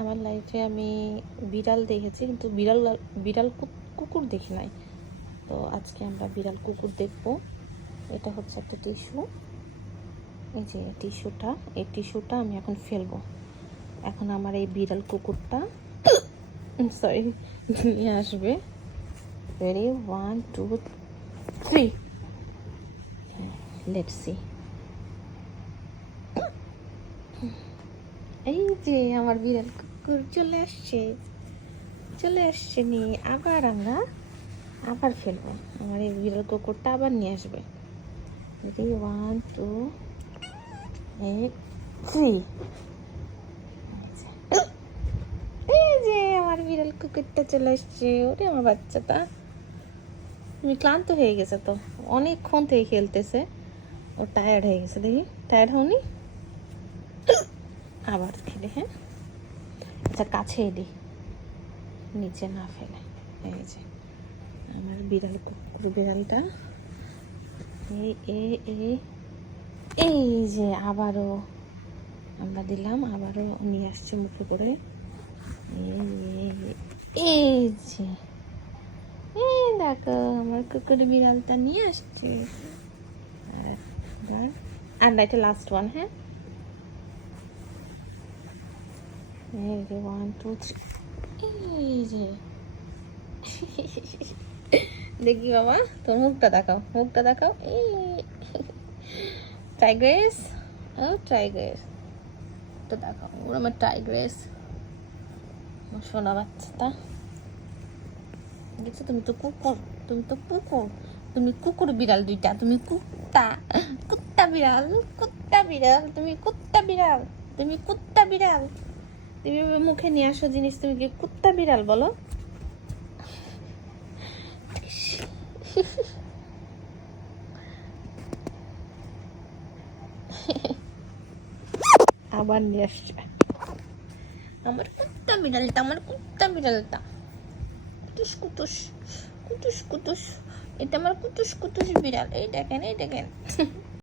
আমার লাইফে আমি বিড়াল দেখেছি, কিন্তু বিড়াল কুকুর দেখি নাই। তো আজকে আমরা বিড়াল কুকুর দেখব। এটা হচ্ছে একটা টিস্যু। এই যে টিস্যুটা, এই টিস্যুটা আমি এখন ফেলবো। এখন আমার এই বিড়াল কুকুরটা সরি নিয়ে আসবে। Ready, 1 2 3, let's see. এই যে আমার বিড়াল কুকুর চলে আসছে নিয়ে আবার ফেলবো। আমার এই বিড়াল কুকুরটা আবার নিয়ে আসবে। রেডি, 1 2 3। এই যে আমার বিড়াল কুকুরটা চলে আসছে। ওরে আমার বাচ্চাটা, তুমি ক্লান্ত হয়ে গেছে তো, অনেকক্ষণ থেকে খেলতেছে, ও টায়ার্ড হয়ে গেছে। দেখি, টায়ার্ড হওনি? আবার খেলে, হ্যাঁ আচ্ছা কাছে এলি, নিচে না ফেলে। এই যে আমার বিড়াল কুকুর, বিড়ালটা এই যে আবারও আমরা দিলাম, আবারও নিয়ে আসছে মুখে করে। এই যে দেখো আমার কুকুর বিড়ালটা নিয়ে আসছে। আর এটা লাস্ট ওয়ান। হ্যাঁ, এই যে 1 2 3। এই যে দেখি বাবা, তোর মুখটা দেখাও, মুখটা দেখাও। এই টাইগ্রেস, ও টাইগ্রেস, তো দেখাও ওর আমার টাইগ্রেস, সোনা বাচ্চাটা। দেখছো, তুমি তো কুকুর, তুমি কুকুর বিড়াল দুইটা, তুমি কুত্তা বিড়াল, তুমি কুত্তা বিড়াল, তুমি মুখে নিয়ে আসো জিনিস, তুমি কি কুত্তা বিড়াল বলো? আবার নিয়ে আসছে আমার কুত্তা বিড়ালটা, কুটুস, এটা আমার কুটুস বিড়াল। এই দেখেন